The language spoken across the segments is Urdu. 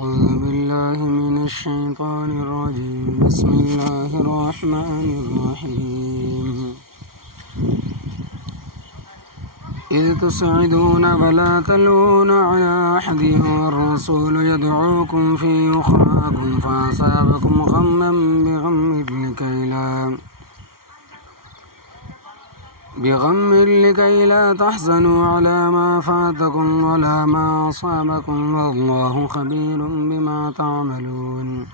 أعوذ بالله من الشيطان الرجيم بسم الله الرحمن الرحيم إذ تصعدون ولا تلوون على أحد والرسول يدعوكم في أخراكم فأصابكم غما بغم لكي لا تحزنوا على ما فاتكم ولا ما أصابكم والله خبير بما تعملون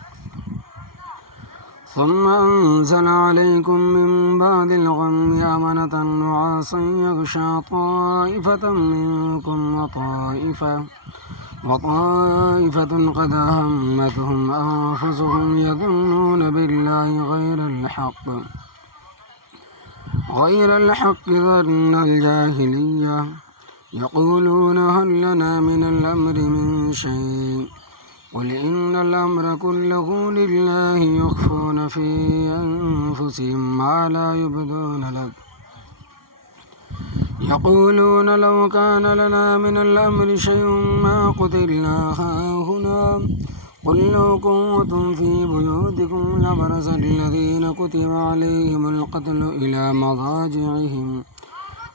ثم أنزل عليكم من بعد الغم أمنة نعاسا يغشى طائفة منكم وطائفة قد أهمتهم أنفسهم يظنون بالله غير الحق ظن الجاهلية يقولون هل لنا من الأمر من شيء قل إن الأمر كله لله يخفون في أنفسهم ما لا يبدون لك يقولون لو كان لنا من الأمر شيء ما قتلنا هاهنا قل لو كنتم في بيوتكم لبرز الذين كتب عليهم القتل إلى مضاجعهم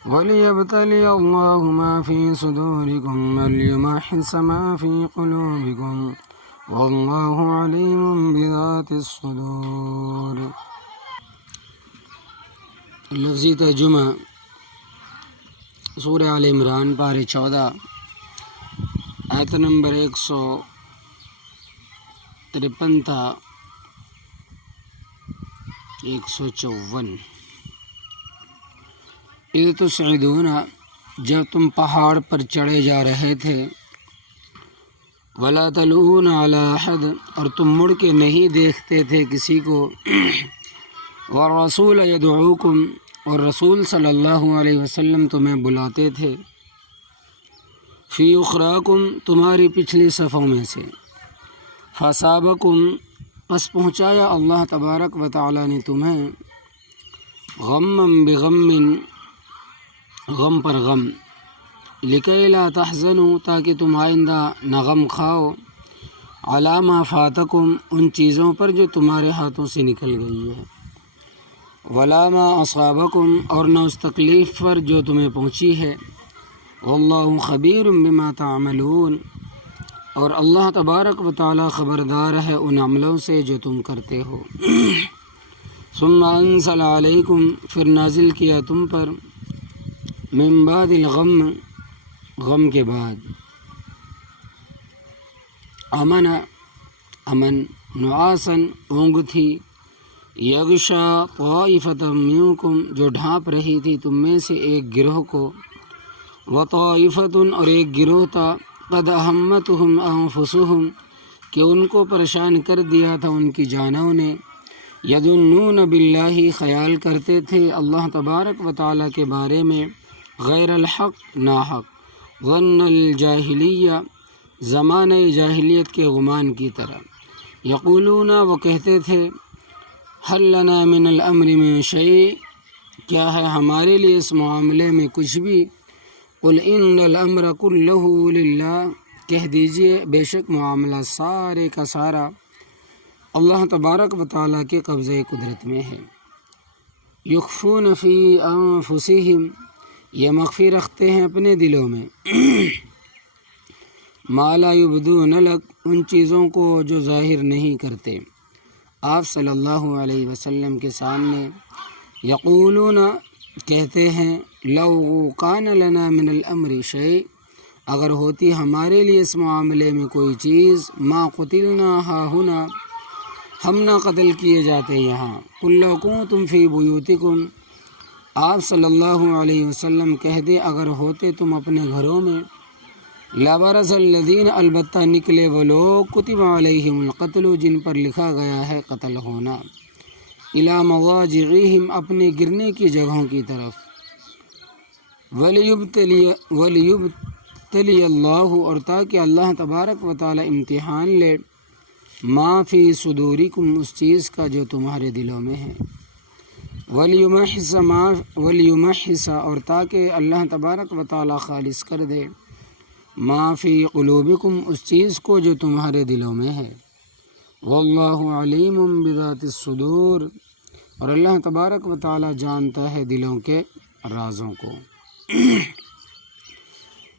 وليبتلي الله ما في صدوركم وليمحص ما في قلوبكم والله عليم بذات الصدور. لفظی ترجمہ سورہ آل عمران پارہ 14 آیت نمبر 153 تا 154. اذ تصعدون جب تم پہاڑ پر چڑھے جا رہے تھے، ولا تلوون علی احد اور تم مڑ کے نہیں دیکھتے تھے کسی کو، والرسول یدعوکم اور رسول صلی اللہ علیہ وسلم تمہیں بلاتے تھے، فی اخراکم تمہاری پچھلی صفوں میں سے، فاصابکم پس پہنچایا اللہ تبارک و تعالی نے تمہیں، غمم بغم غم پر غم، لکی لا تحزنوا تاکہ تم آئندہ نہ غم کھاؤ، علی ما فاتکم ان چیزوں پر جو تمہارے ہاتھوں سے نکل گئی ہے، ولا ما اصابکم اور نہ اس تکلیف پر جو تمہیں پہنچی ہے، واللہ خبیر بما تعملون اور اللہ تبارک و تعالی خبردار ہے ان عملوں سے جو تم کرتے ہو. ثم انزل علیکم پھر نازل کیا تم پر، من بعد الغم غم کے بعد، امن نعاسن اونگ تھی، یغشا طائفۃ منکم جو ڈھانپ رہی تھی تم میں سے ایک گروہ کو، وطائفۃ اور ایک گروہ تھا، قد اہمتہم انفسہم کہ ان کو پریشان کر دیا تھا ان کی جانوں نے، یظنون باللہ خیال کرتے تھے اللہ تبارک و تعالیٰ کے بارے میں، غیر الحق ناحق، ظن الجاہلیہ زمانہ جاہلیت کے گمان کی طرح، یقولون وہ کہتے تھے، حل لنا من الامر من شیء کیا ہے ہمارے لیے اس معاملے میں کچھ بھی، قل ان الامر کلہ للہ کہہ دیجئے بے شک معاملہ سارے کا سارا اللہ تبارک و تعالیٰ کے قبضۂ قدرت میں ہے، یخفون فی انفسہم یہ مخفی رکھتے ہیں اپنے دلوں میں، ما لا یبدون لک ان چیزوں کو جو ظاہر نہیں کرتے آپ صلی اللہ علیہ وسلم کے سامنے، یقولون کہتے ہیں، لو کان لنا من الامر شیء اگر ہوتی ہمارے لیے اس معاملے میں کوئی چیز، ما قتلنا ہاہنا ہم نہ قتل کیے جاتے یہاں، قل لو کنتم فی بیوتکم آپ صلی اللہ علیہ وسلم کہہ دے اگر ہوتے تم اپنے گھروں میں، لبرز الذین البتہ نکلے وہ لوگ، کتب علیہم القتل جن پر لکھا گیا ہے قتل ہونا، الی مضاجعہم اپنے گرنے کی جگہوں کی طرف، ولیبتلی اللہ اور تاکہ اللہ تبارک و تعالی امتحان لے، ما فی صدورکم اس چیز کا جو تمہارے دلوں میں ہے، ولیمحص اور تاکہ اللہ تبارک و تعالی خالص کر دے، ما فی قلوبکم، اس چیز کو جو تمہارے دلوں میں ہے، واللہ علیم بذات الصدور، اور اللہ تبارک و تعالی جانتا ہے دلوں کے رازوں کو۔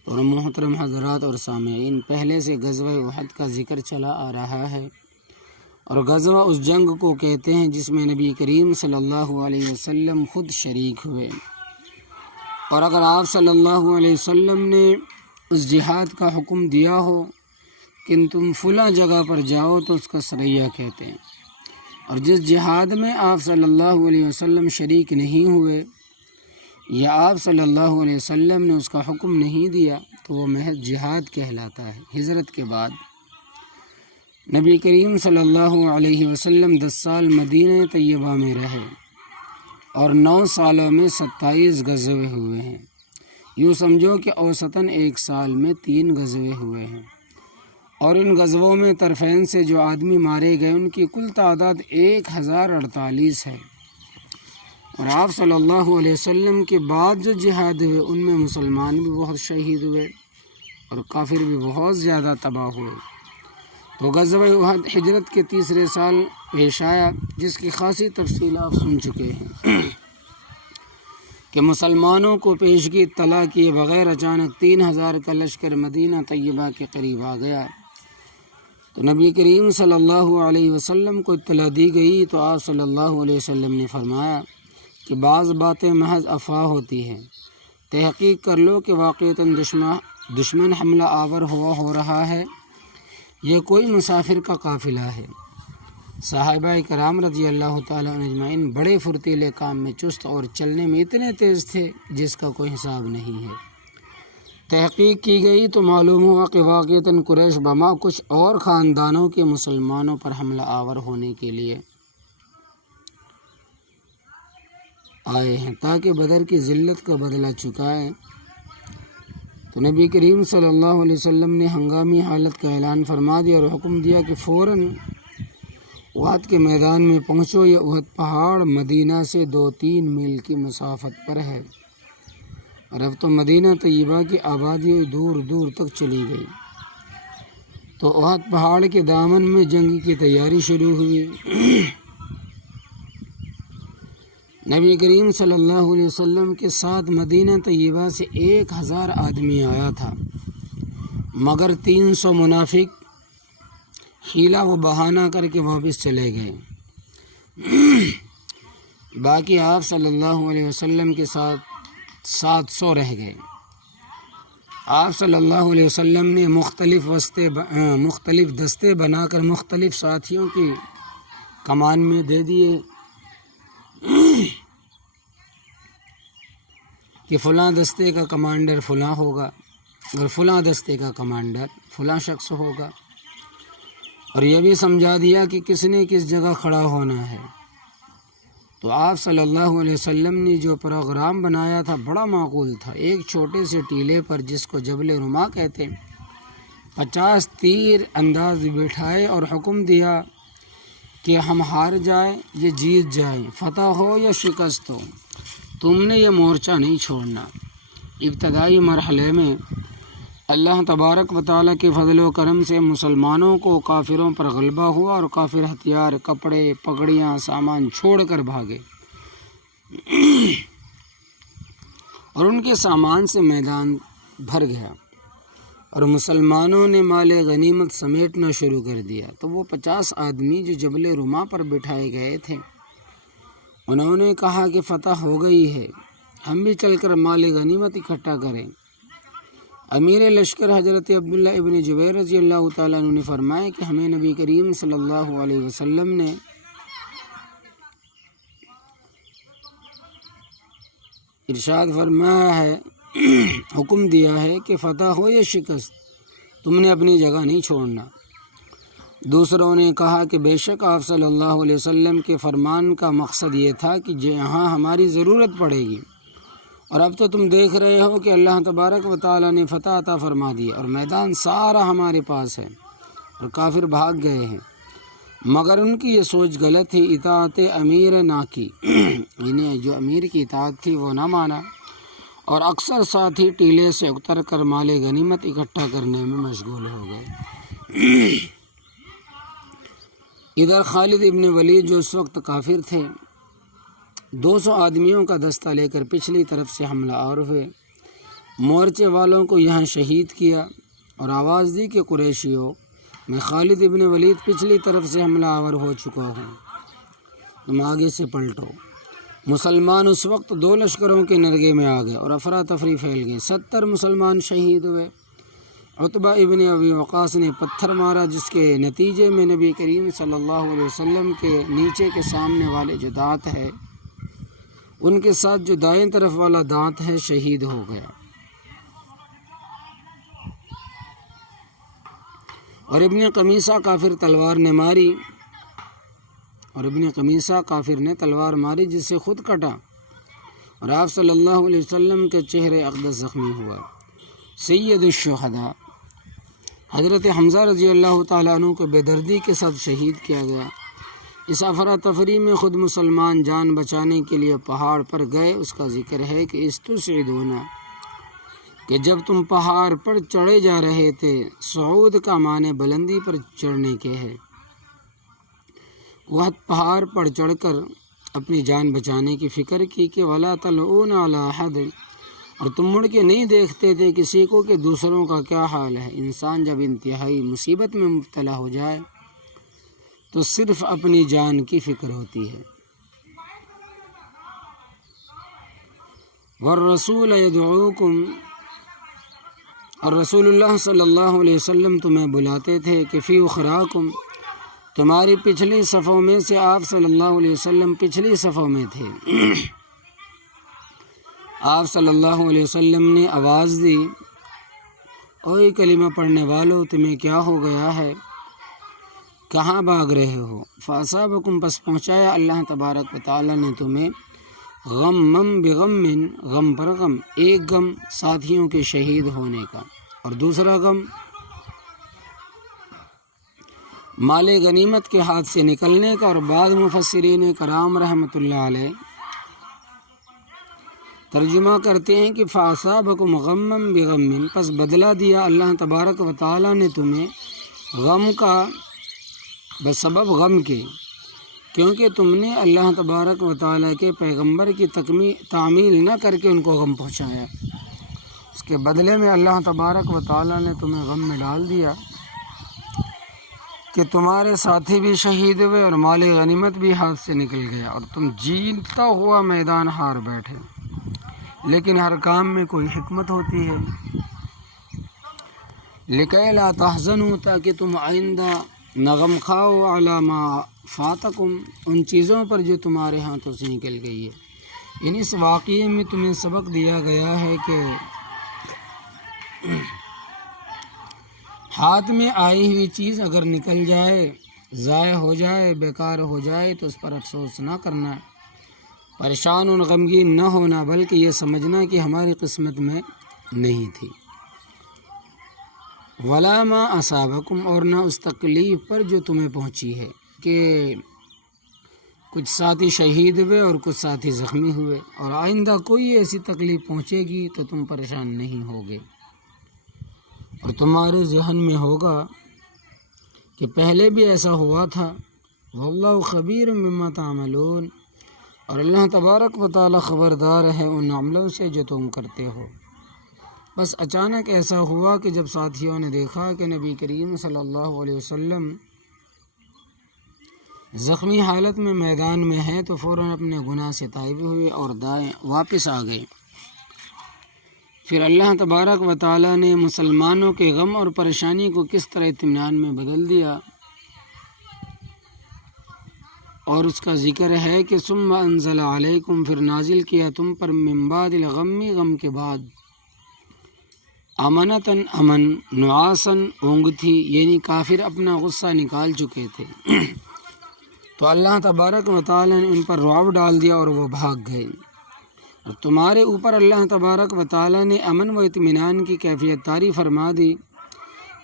اور محترم حضرات اور سامعین، پہلے سے غزوہ احد کا ذکر چلا آ رہا ہے، اور غزوہ اس جنگ کو کہتے ہیں جس میں نبی کریم صلی اللہ علیہ وسلم خود شریک ہوئے، اور اگر آپ صلی اللہ علیہ وسلم نے اس جہاد کا حکم دیا ہو کہ تم فلاں جگہ پر جاؤ تو اس کا سریہ کہتے ہیں، اور جس جہاد میں آپ صلی اللہ علیہ وسلم شریک نہیں ہوئے یا آپ صلی اللہ علیہ وسلم نے اس کا حکم نہیں دیا تو وہ محض جہاد کہلاتا ہے۔ ہجرت کے بعد نبی کریم صلی اللہ علیہ وسلم 10 سال مدینہ طیبہ میں رہے، اور 9 سالوں میں 27 غزوے ہوئے ہیں۔ یوں سمجھو کہ اوسطاً 1 سال میں 3 غزوے ہوئے ہیں، اور ان غزووں میں طرفین سے جو آدمی مارے گئے ان کی کل تعداد 1048 ہے، اور آپ صلی اللہ علیہ وسلم کے بعد جو جہاد ہوئے ان میں مسلمان بھی بہت شہید ہوئے اور کافر بھی بہت زیادہ تباہ ہوئے۔ تو غزوہ احد ہجرت کے تیسرے سال پیش آیا، جس کی خاصی تفصیل آپ سن چکے ہیں کہ مسلمانوں کو پیشگی اطلاع کیے بغیر اچانک 3000 کا لشکر مدینہ طیبہ کے قریب آ گیا۔ تو نبی کریم صلی اللہ علیہ وسلم کو اطلاع دی گئی تو آپ صلی اللہ علیہ وسلم نے فرمایا کہ بعض باتیں محض افواہ ہوتی ہیں، تحقیق کر لو کہ واقعتاً دشمن حملہ آور ہو رہا ہے، یہ کوئی مسافر کا قافلہ ہے۔ صحابہ کرام رضی اللہ تعالیٰ عنہ اجمعین بڑے فرتیلے کام میں چست اور چلنے میں اتنے تیز تھے جس کا کوئی حساب نہیں ہے۔ تحقیق کی گئی تو معلوم ہوا کہ واقعتاً قریش بما کچھ اور خاندانوں کے مسلمانوں پر حملہ آور ہونے کے لیے آئے ہیں تاکہ بدر کی ذلت کا بدلہ چکائیں۔ تو نبی کریم صلی اللہ علیہ وسلم نے ہنگامی حالت کا اعلان فرما دیا اور حکم دیا کہ فوراً احد کے میدان میں پہنچو۔ یہ احد پہاڑ مدینہ سے 2-3 میل کی مسافت پر ہے، اور اب تو مدینہ طیبہ کی آبادی دور دور تک چلی گئی۔ تو احد پہاڑ کے دامن میں جنگ کی تیاری شروع ہوئی۔ نبی کریم صلی اللہ علیہ وسلم کے ساتھ مدینہ طیبہ سے 1000 آدمی آیا تھا، مگر 300 منافق حیلہ و بہانہ کر کے واپس چلے گئے۔ باقی آپ صلی اللہ علیہ وسلم کے ساتھ 700 رہ گئے۔ آپ صلی اللہ علیہ وسلم نے مختلف دستے بنا کر مختلف ساتھیوں کی کمان میں دے دیے کہ فلاں دستے کا کمانڈر فلاں ہوگا، اور فلاں دستے کا کمانڈر فلاں شخص ہوگا، اور یہ بھی سمجھا دیا کہ کس نے کس جگہ کھڑا ہونا ہے۔ تو آپ صلی اللہ علیہ وسلم نے جو پروگرام بنایا تھا بڑا معقول تھا۔ ایک چھوٹے سے ٹیلے پر جس کو جبل رما کہتے ہیں 50 تیر انداز بٹھائے اور حکم دیا کہ ہم ہار جائیں یا جیت جائیں، فتح ہو یا شکست ہو، تم نے یہ مورچہ نہیں چھوڑنا۔ ابتدائی مرحلے میں اللہ تبارک و تعالیٰ کے فضل و کرم سے مسلمانوں کو کافروں پر غلبہ ہوا، اور کافر ہتھیار، کپڑے، پگڑیاں، سامان چھوڑ کر بھاگے، اور ان کے سامان سے میدان بھر گیا، اور مسلمانوں نے مال غنیمت سمیٹنا شروع کر دیا۔ تو وہ 50 آدمی جو جبل رما پر بٹھائے گئے تھے انہوں نے کہا کہ فتح ہو گئی ہے، ہم بھی چل کر مال غنیمت اکٹھا کریں۔ امیر لشکر حضرت عبداللہ ابن جبیر رضی اللہ تعالیٰ عنہ نے فرمایا کہ ہمیں نبی کریم صلی اللہ علیہ وسلم نے ارشاد فرمایا ہے، حکم دیا ہے کہ فتح ہو یا شکست تم نے اپنی جگہ نہیں چھوڑنا۔ دوسروں نے کہا کہ بے شک آپ صلی اللہ علیہ وسلم کے فرمان کا مقصد یہ تھا کہ یہاں ہماری ضرورت پڑے گی، اور اب تو تم دیکھ رہے ہو کہ اللہ تبارک و تعالیٰ نے فتح عطا فرما دی اور میدان سارا ہمارے پاس ہے، اور کافر بھاگ گئے ہیں۔ مگر ان کی یہ سوچ غلط تھی، اطاعت امیر نہ کی، انہیں جو امیر کی اطاعت تھی وہ نہ مانا، اور اکثر ساتھی ٹیلے سے اتر کر مال غنیمت اکٹھا کرنے میں مشغول ہو گئے۔ ادھر خالد ابن ولید جو اس وقت کافر تھے 200 آدمیوں کا دستہ لے کر پچھلی طرف سے حملہ آور ہوئے، مورچے والوں کو یہاں شہید کیا اور آواز دی کہ قریشیوں، میں خالد ابن ولید پچھلی طرف سے حملہ آور ہو چکا ہوں، تم آگے سے پلٹو۔ مسلمان اس وقت 2 لشکروں کے نرگے میں آ گئے اور افراتفری پھیل گئی۔ 70 مسلمان شہید ہوئے۔ عتبہ ابن ابی وقاص نے پتھر مارا، جس کے نتیجے میں نبی کریم صلی اللہ علیہ وسلم کے نیچے کے سامنے والے جو دانت ہے ان کے ساتھ جو دائیں طرف والا دانت ہے شہید ہو گیا۔ اور ابن قمیصہ کافر تلوار نے ماری تلوار ماری جس سے خود کٹا، اور آپ صلی اللہ علیہ وسلم کے چہرے اقدس زخمی ہوا۔ سید الشہداء حضرت حمزہ رضی اللہ تعالیٰ عنہ کو بے دردی کے ساتھ شہید کیا گیا۔ اس افراتفری میں خود مسلمان جان بچانے کے لیے پہاڑ پر گئے۔ اس کا ذکر ہے کہ استسعدون، کہ جب تم پہاڑ پر چڑھے جا رہے تھے، صعود کا معنی بلندی پر چڑھنے کے ہے، وہ پہاڑ پر چڑھ کر اپنی جان بچانے کی فکر کی کہ وَلَا تَلْعُونَ عَلَىٰ أَحَدٍ، اور تم مڑ کے نہیں دیکھتے تھے کسی کو کہ دوسروں کا کیا حال ہے۔ انسان جب انتہائی مصیبت میں مبتلا ہو جائے تو صرف اپنی جان کی فکر ہوتی ہے۔ وَالرَّسُولَ يَدْعُوكُمْ، اور رسول اللہ صلی اللہ علیہ وسلم تمہیں بلاتے تھے کہ فی اخراکم، تمہاری پچھلی صفوں میں سے آپ صلی اللہ علیہ وسلم پچھلی صفوں میں تھے۔ آپ صلی اللہ علیہ وسلم نے آواز دی، اوے کلمہ پڑھنے والو، تمہیں کیا ہو گیا ہے، کہاں بھاگ رہے ہو؟ فاصابکم، پس پہنچایا اللہ تبارک و تعالیٰ نے تمہیں غمم بغم، غم پر غم، ایک غم ساتھیوں کے شہید ہونے کا اور دوسرا غم مال غنیمت کے ہاتھ سے نکلنے کا۔ اور بعد مفسرین کرام رحمۃ اللہ علیہ ترجمہ کرتے ہیں کہ فاصابکم غمم بغم، پس بدلہ دیا اللہ تبارک و تعالیٰ نے تمہیں غم کا بسبب غم کے، کیونکہ تم نے اللہ تبارک و تعالیٰ کے پیغمبر کی تعمیل نہ کر کے ان کو غم پہنچایا، اس کے بدلے میں اللہ تبارک و تعالیٰ نے تمہیں غم میں ڈال دیا کہ تمہارے ساتھی بھی شہید ہوئے اور مال غنیمت بھی ہاتھ سے نکل گیا اور تم جیتتا ہوا میدان ہار بیٹھے۔ لیکن ہر کام میں کوئی حکمت ہوتی ہے۔ لِكَيْ لَا تَحْزَنُوا، تاکہ تم آئندہ نہ غم کھاؤ، عَلَىٰ مَا فَاتَكُمْ، ان چیزوں پر جو تمہارے ہاتھوں سے نکل گئی ہے۔ یعنی اس واقعے میں تمہیں سبق دیا گیا ہے کہ ہاتھ میں آئی ہوئی چیز اگر نکل جائے، ضائع ہو جائے، بیکار ہو جائے تو اس پر افسوس نہ کرنا، پریشان اور غمگین نہ ہونا، بلکہ یہ سمجھنا کہ ہماری قسمت میں نہیں تھی۔ وَلَا مَا أَصَابَكُمْ، اور نہ اس تکلیف پر جو تمہیں پہنچی ہے کہ کچھ ساتھی شہید ہوئے اور کچھ ساتھی زخمی ہوئے، اور آئندہ کوئی ایسی تکلیف پہنچے گی تو تم پریشان نہیں ہوگے، اور تمہارے ذہن میں ہوگا کہ پہلے بھی ایسا ہوا تھا۔ وَاللَّهُ خَبِيرٌ بِمَا تَعْمَلُونَ، اور اللہ تبارک و تعالی خبردار ہے ان عملوں سے جو تم کرتے ہو۔ بس اچانک ایسا ہوا کہ جب ساتھیوں نے دیکھا کہ نبی کریم صلی اللہ علیہ وسلم زخمی حالت میں میدان میں ہیں تو فوراً اپنے گناہ سے تائب ہوئے اور دائیں واپس آ گئے۔ پھر اللہ تبارک و تعالیٰ نے مسلمانوں کے غم اور پریشانی کو کس طرح اطمینان میں بدل دیا، اور اس کا ذکر ہے کہ ثم انزل علیکم، پھر نازل کیا تم پر من بعد الغم، غم کے بعد، امنتاً امن، نعاساً اونگ تھی، یعنی کافر اپنا غصہ نکال چکے تھے تو اللہ تبارک و تعالیٰ نے ان پر رعب ڈال دیا اور وہ بھاگ گئے، اور تمہارے اوپر اللہ تبارک و تعالیٰ نے امن و اطمینان کی کیفیت طاری فرما دی۔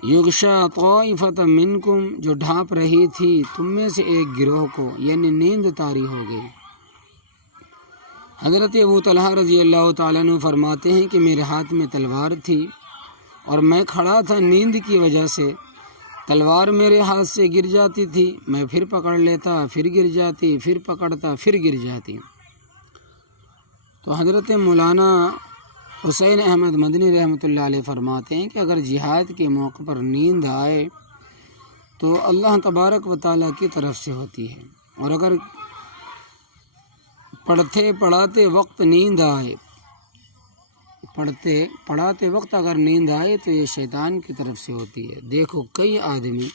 یغشا طائفۃ منکم، جو ڈھانپ رہی تھی تم میں سے ایک گروہ کو، یعنی نیند طاری ہو گئی۔ حضرت ابو طلحہ رضی اللہ تعالیٰ عنہ فرماتے ہیں کہ میرے ہاتھ میں تلوار تھی اور میں کھڑا تھا، نیند کی وجہ سے تلوار میرے ہاتھ سے گر جاتی تھی، میں پھر پکڑ لیتا، پھر گر جاتی، پھر پکڑتا، پھر گر جاتی۔ تو حضرت مولانا حسین احمد مدنی رحمۃ اللہ علیہ فرماتے ہیں کہ اگر جہاد کے موقع پر نیند آئے تو اللہ تبارک و تعالیٰ کی طرف سے ہوتی ہے، اور اگر پڑھاتے وقت نیند آئے، پڑھاتے وقت اگر نیند آئے تو یہ شیطان کی طرف سے ہوتی ہے۔ دیکھو کئی آدمی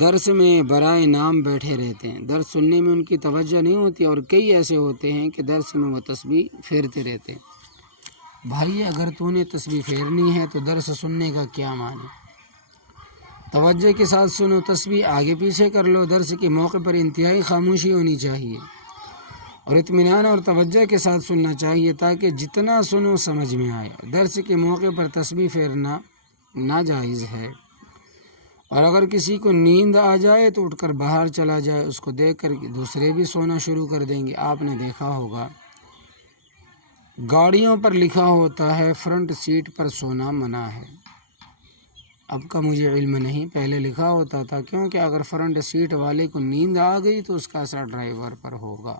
درس میں برائے نام بیٹھے رہتے ہیں، درس سننے میں ان کی توجہ نہیں ہوتی، اور کئی ایسے ہوتے ہیں کہ درس میں وہ تسبیح پھیرتے رہتے ہیں۔ بھائی اگر تو نے تسبیح پھیرنی ہے تو درس سننے کا کیا معنی؟ توجہ کے ساتھ سنو، تسبیح آگے پیچھے کر لو۔ درس کے موقع پر انتہائی خاموشی ہونی چاہیے اور اطمینان اور توجہ کے ساتھ سننا چاہیے تاکہ جتنا سنو سمجھ میں آئے۔ درس کے موقع پر تسبیح پھیرنا ناجائز ہے، اور اگر کسی کو نیند آ جائے تو اٹھ کر باہر چلا جائے، اس کو دیکھ کر دوسرے بھی سونا شروع کر دیں گے۔ آپ نے دیکھا ہوگا گاڑیوں پر لکھا ہوتا ہے فرنٹ سیٹ پر سونا منع ہے، اب کا مجھے علم نہیں، پہلے لکھا ہوتا تھا، کیونکہ اگر فرنٹ سیٹ والے کو نیند آ گئی تو اس کا اثر ڈرائیور پر ہوگا،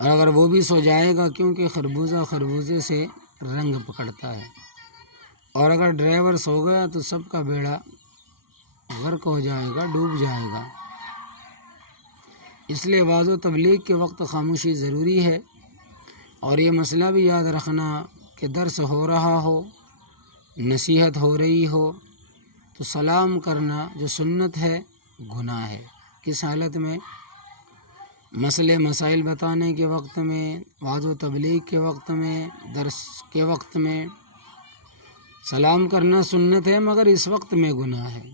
اور اگر وہ بھی سو جائے گا، کیونکہ خربوزہ خربوزے سے رنگ پکڑتا ہے، اور اگر ڈرائیور سو گیا تو سب کا بیڑا غرق ہو جائے گا، ڈوب جائے گا۔ اس لیے واعظ و تبلیغ کے وقت خاموشی ضروری ہے، اور یہ مسئلہ بھی یاد رکھنا کہ درس ہو رہا ہو، نصیحت ہو رہی ہو تو سلام کرنا جو سنت ہے گناہ ہے۔ کس حالت میں؟ مسئلے مسائل بتانے کے وقت میں، واعظ و تبلیغ کے وقت میں، درس کے وقت میں سلام کرنا سنت ہے، مگر اس وقت میں گناہ ہے۔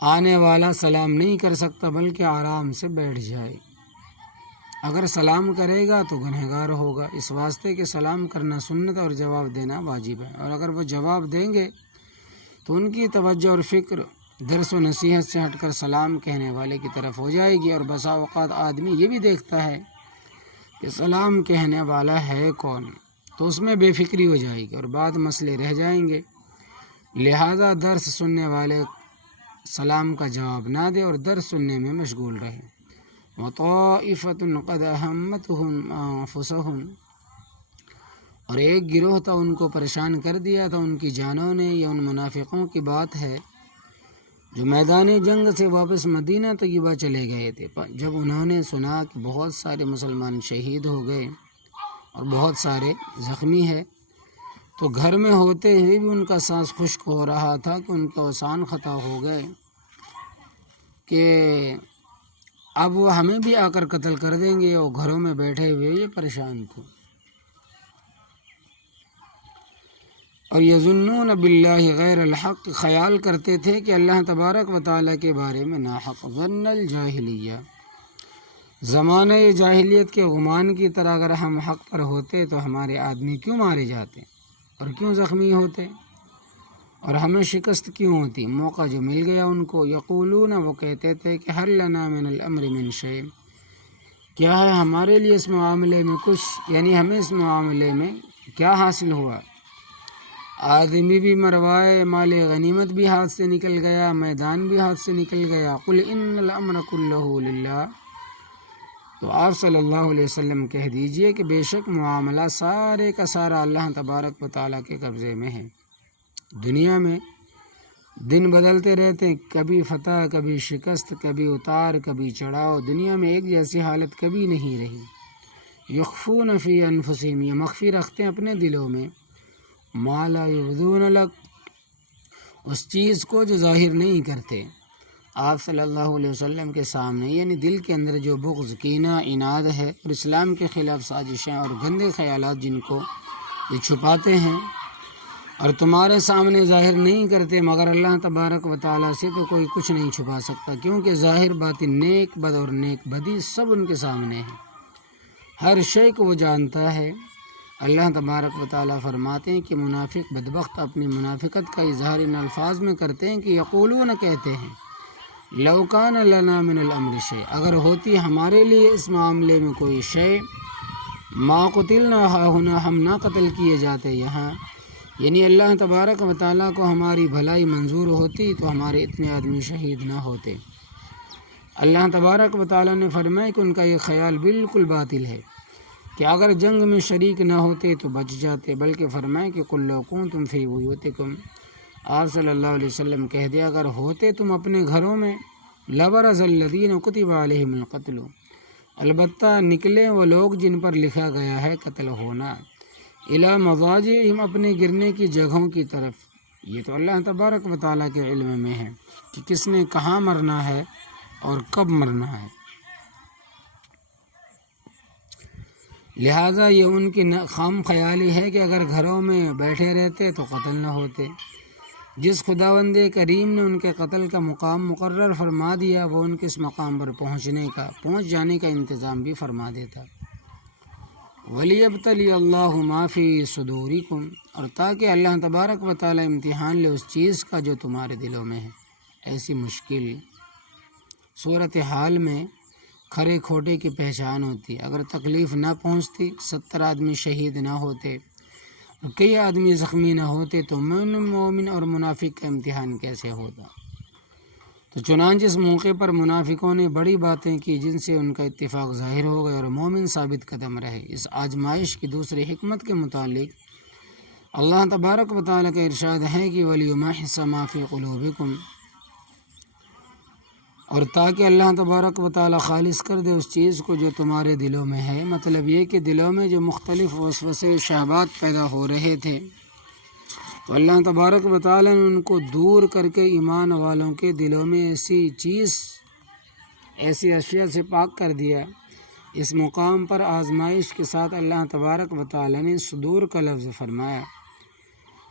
آنے والا سلام نہیں کر سکتا بلکہ آرام سے بیٹھ جائے، اگر سلام کرے گا تو گنہگار ہوگا، اس واسطے کہ سلام کرنا سنت اور جواب دینا واجب ہے، اور اگر وہ جواب دیں گے تو ان کی توجہ اور فکر درس و نصیحت سے ہٹ کر سلام کہنے والے کی طرف ہو جائے گی، اور بسا اوقات آدمی یہ بھی دیکھتا ہے کہ سلام کہنے والا ہے کون، تو اس میں بے فکری ہو جائے گی اور بعد مسئلے رہ جائیں گے۔ لہذا درس سننے والے سلام کا جواب نہ دے اور درس سننے میں مشغول رہے۔ وَطَائِفَةٌ قَدْ أَهَمَّتْهُمْ أَنفُسُهُمْ، اور ایک گروہ تھا ان کو پریشان کر دیا تھا ان کی جانوں نے، یہ ان منافقوں کی بات ہے جو میدان جنگ سے واپس مدینہ طیبہ چلے گئے تھے۔ جب انہوں نے سنا کہ بہت سارے مسلمان شہید ہو گئے اور بہت سارے زخمی ہیں، تو گھر میں ہوتے ہوئے بھی ان کا سانس خشک ہو رہا تھا کہ ان کے اوسان خطا ہو گئے کہ اب وہ ہمیں بھی آ کر قتل کر دیں گے، اور گھروں میں بیٹھے ہوئے یہ پریشان تھے۔ اور یظنون باللہ غیر الحق، خیال کرتے تھے کہ اللہ تبارک و تعالیٰ کے بارے میں ناحق، ظن الجاہلیہ، زمانہ جاہلیت کے گمان کی طرح اگر ہم حق پر ہوتے تو ہمارے آدمی کیوں مارے جاتے اور کیوں زخمی ہوتے اور ہمیں شکست کیوں ہوتی؟ موقع جو مل گیا ان کو، یقولون، وہ کہتے تھے کہ حل لنا من الامر من شیء، کیا ہے ہمارے لیے اس معاملے میں کچھ، یعنی ہمیں اس معاملے میں کیا حاصل ہوا؟ آدمی بھی مروائے، مال غنیمت بھی ہاتھ سے نکل گیا، میدان بھی ہاتھ سے نکل گیا۔ قل ان الامر کلہ للہ، تو آپ صلی اللہ علیہ وسلم کہہ دیجئے کہ بے شک معاملہ سارے کا سارا اللہ تبارک و تعالیٰ کے قبضے میں ہے۔ دنیا میں دن بدلتے رہتے ہیں، کبھی فتح، کبھی شکست، کبھی اتار، کبھی چڑھاؤ، دنیا میں ایک جیسی حالت کبھی نہیں رہی۔ یخفون فی انفسہم، یہ مخفی رکھتے ہیں اپنے دلوں میں، ما لا یبدون لک، اس چیز کو جو ظاہر نہیں کرتے آپ صلی اللہ علیہ وسلم کے سامنے، یعنی دل کے اندر جو بغض، کینہ، عناد ہے اور اسلام کے خلاف سازشیں اور گندے خیالات جن کو یہ چھپاتے ہیں اور تمہارے سامنے ظاہر نہیں کرتے، مگر اللہ تبارک و تعالیٰ سے تو کوئی کچھ نہیں چھپا سکتا، کیونکہ ظاہر باطن، نیک بد اور نیک بدی سب ان کے سامنے ہے، ہر شے کو وہ جانتا ہے۔ اللہ تبارک و تعالیٰ فرماتے ہیں کہ منافق بدبخت اپنی منافقت کا اظہار ان الفاظ میں کرتے ہیں کہ یقولون، کہتے ہیں، لو کان لنا من الامر شیء، اگر ہوتی ہمارے لیے اس معاملے میں کوئی شے، ما قتلنا ہاہنا، ہم نہ قتل کیے جاتے یہاں، یعنی اللہ تبارک و تعالیٰ کو ہماری بھلائی منظور ہوتی تو ہمارے اتنے آدمی شہید نہ ہوتے۔ اللہ تبارک و تعالیٰ نے فرمایا کہ ان کا یہ خیال بالکل باطل ہے کہ اگر جنگ میں شریک نہ ہوتے تو بچ جاتے، بلکہ فرمایا کہ قل لو کنتم فی بیوتکم، آپ صلی اللہ علیہ وسلم کہہ دیا اگر ہوتے تم اپنے گھروں میں، لبرز الذین کتب علیہم القتل، البتہ نکلے وہ لوگ جن پر لکھا گیا ہے قتل ہونا، الی مضاجعہم، اپنے گرنے کی جگہوں کی طرف۔ یہ تو اللہ تبارک و تعالیٰ کے علم میں ہے کہ کس نے کہاں مرنا ہے اور کب مرنا ہے، لہٰذا یہ ان کی خام خیالی ہے کہ اگر گھروں میں بیٹھے رہتے تو قتل نہ ہوتے۔ جس خداوند کریم نے ان کے قتل کا مقام مقرر فرما دیا، وہ ان کے اس مقام پر پہنچ جانے کا انتظام بھی فرما دیتا۔ وَلِيَبْتَلِيَ اللَّهُ مَا فِي صُدُورِكُمْ، اور تاکہ اللہ تبارک و تعالیٰ امتحان لے اس چیز کا جو تمہارے دلوں میں ہے۔ ایسی مشکل صورتحال میں کھرے کھوٹے کی پہچان ہوتی، اگر تکلیف نہ پہنچتی، 70 آدمی شہید نہ ہوتے، کئی آدمی زخمی نہ ہوتے، تو مومن اور منافق کا امتحان کیسے ہوتا؟ تو چنانچہ اس موقع پر منافقوں نے بڑی باتیں کی جن سے ان کا اتفاق ظاہر ہو گیا اور مومن ثابت قدم رہے۔ اس آزمائش کی دوسری حکمت کے متعلق اللہ تبارک و تعالیٰ کا ارشاد ہے کہ وَلِيُمَحِّصَ مَا فِي قُلُوبِكُمْ، اور تاکہ اللہ تبارک و تعالیٰ خالص کر دے اس چیز کو جو تمہارے دلوں میں ہے۔ مطلب یہ کہ دلوں میں جو مختلف وسوسے شہوات پیدا ہو رہے تھے تو اللہ تبارک و تعالیٰ نے ان کو دور کر کے ایمان والوں کے دلوں میں ایسی اشیاء سے پاک کر دیا۔ اس مقام پر آزمائش کے ساتھ اللہ تبارک و تعالیٰ نے صدور کا لفظ فرمایا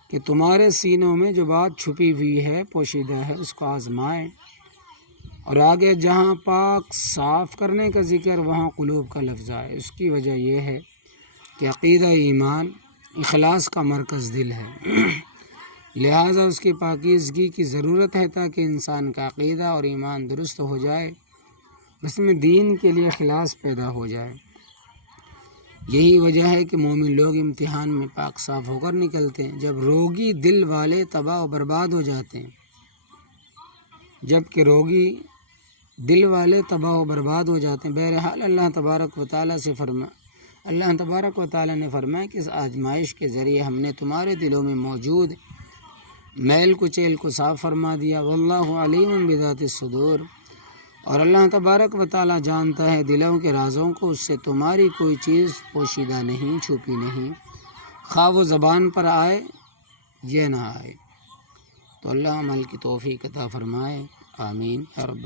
کہ تمہارے سینوں میں جو بات چھپی ہوئی ہے، پوشیدہ ہے، اس کو آزمائیں۔ اور آگے جہاں پاک صاف کرنے کا ذکر وہاں قلوب کا لفظ آئے، اس کی وجہ یہ ہے کہ عقیدہ ایمان اخلاص کا مرکز دل ہے، لہٰذا اس کی پاکیزگی کی ضرورت ہے تاکہ انسان کا عقیدہ اور ایمان درست ہو جائے، اس میں دین کے لیے اخلاص پیدا ہو جائے۔ یہی وجہ ہے کہ مومن لوگ امتحان میں پاک صاف ہو کر نکلتے ہیں، جب روگی دل والے تباہ و برباد ہو جاتے ہیں، جب کہ روگی دل والے تباہ و برباد ہو جاتے ہیں۔ بہرحال اللہ تبارک و تعالیٰ نے فرمایا کہ اس آزمائش کے ذریعے ہم نے تمہارے دلوں میں موجود میل کچیل کو صاف فرما دیا۔ واللہ علیم بذات الصدور، اور اللہ تبارک و تعالیٰ جانتا ہے دلوں کے رازوں کو، اس سے تمہاری کوئی چیز پوشیدہ نہیں، چھپی نہیں، خواہ وہ زبان پر آئے یا نہ آئے۔ تو اللہ عمل کی توفیق عطا فرمائے، آمین یا رب۔